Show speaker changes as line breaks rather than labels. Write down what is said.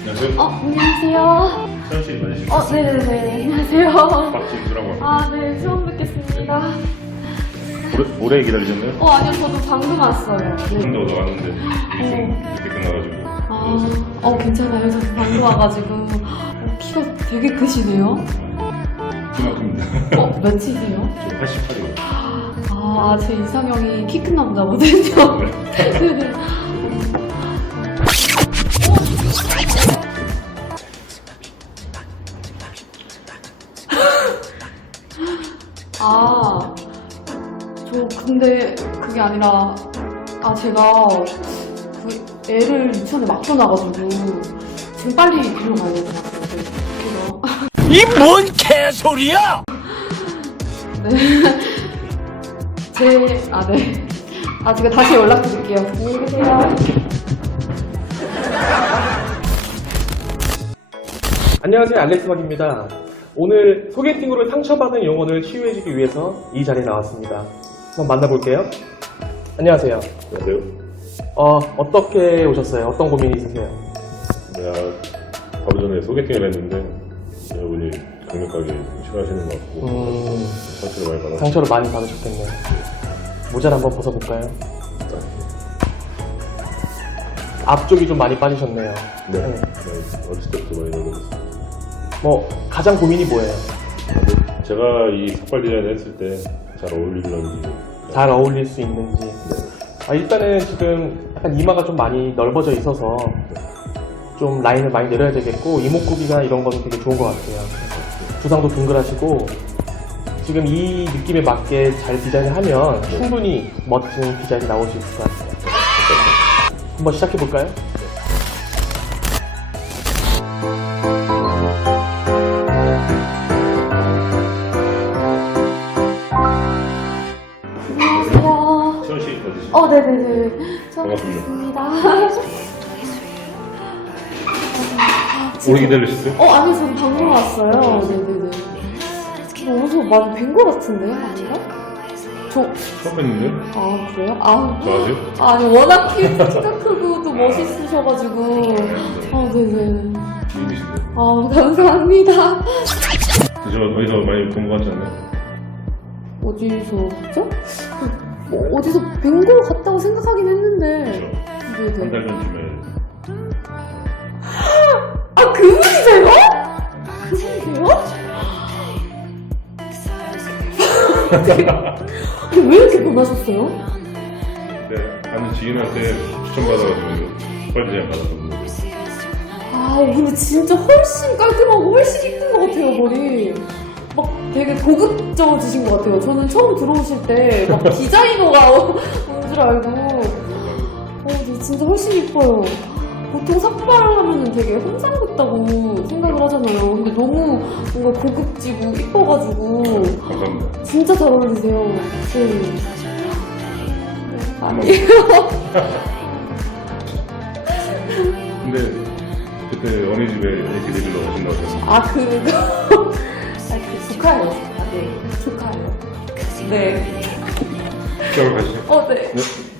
안녕하세요.
안녕하세요.
세현 씨 맞으시죠?
네네네. 안녕하세요.
박진수라고 합니다.
네. 처음 뵙겠습니다.
오래 기다리셨나요?
아니요. 저도 방금 왔어요.
조금 더 나왔는데 이게 좀 늦게 끝나가지고.
괜찮아요. 저도 방금 와가지고. 키가 되게 크시네요.
그만큼입니다.
몇이세요?
저 88이요.
제 이상형이 키 큰 남자거든요. 네네. 저 근데 그게 아니라 제가 그 애를 유치원에 맡겨놔가지고 지금 빨리 데려가야 될 것 같아요. 그래서
이 뭔 개소리야!
네. 제가 다시 연락드릴게요. 안녕히 계세요.
안녕하세요, 알렉스박입니다. 오늘 소개팅으로 상처받은 영혼을 치유해주기 위해서 이 자리에 나왔습니다. 한번 만나볼게요. 안녕하세요.
안녕하세요.
어떻게 오셨어요? 어떤 고민이 있으세요?
내가 바로 전에 소개팅을 했는데 여러분이 강력하게 싫어하시는 것 같고 상처를 많이 받았어요.
상처를 많이 받으셨겠네요. 모자를 한번 벗어볼까요? 앞쪽이 좀 많이 빠지셨네요.
네. 어렸을 때부터 많이 받았어요.
가장 고민이 뭐예요?
제가 이 색깔 디자인을 했을 때 잘 어울리는지.
잘 어울릴 수 있는지.
네.
일단은 지금 약간 이마가 좀 많이 넓어져 있어서 좀 라인을 많이 내려야 되겠고, 이목구비가 이런 거는 되게 좋은 것 같아요. 두상도 동그라시고, 지금 이 느낌에 맞게 잘 디자인을 하면 충분히 멋진 디자인이 나올 수 있을 것 같아요. 한번 시작해볼까요?
안녕하세요.
세현 씨 맞으시죠?
네네네. 처음
반갑습니다.
뵙겠습니다.
오래 기다리셨어요?
아니요. 저는 방금 왔어요. 네네네. 어디서 많이 뵌 것 같은데? 아닌가?
처음 뵀는데?
그래요?
저 아세요?
아니, 워낙 키가 크고 또 멋있으셔가지고. 네네.
미인이신데.
감사합니다.
저 어디서 많이 본 것 같지 않나요?
어디서 봤죠? 어디서 뵌 것 같다고 생각하긴 했는데.
그렇죠. 한 달 전쯤에.
그분이세요? 그분이세요? 왜 이렇게 변하셨어요?
네, 아는 지인한테 추천받아가지고 색깔 디자인 받았거든요.
근데 진짜 훨씬 깔끔하고 훨씬 이쁜 것 같아요, 머리. 막 되게 고급져지신 것 같아요. 저는 처음 들어오실 때 막 디자이너가 온 줄 알고. 근데 진짜 훨씬 이뻐요. 보통 삭발하면 되게 혼상 같다고 생각을 하잖아요. 근데 너무 뭔가 고급지고 이뻐가지고.
감사합니다.
진짜 잘 어울리세요. 아니에요.
근데 그때 어린이집에 애기 데리러 오신다고 했는데
그거. 조카예요. 네, 조카예요. 네.
시작을 가시죠.
네.
네.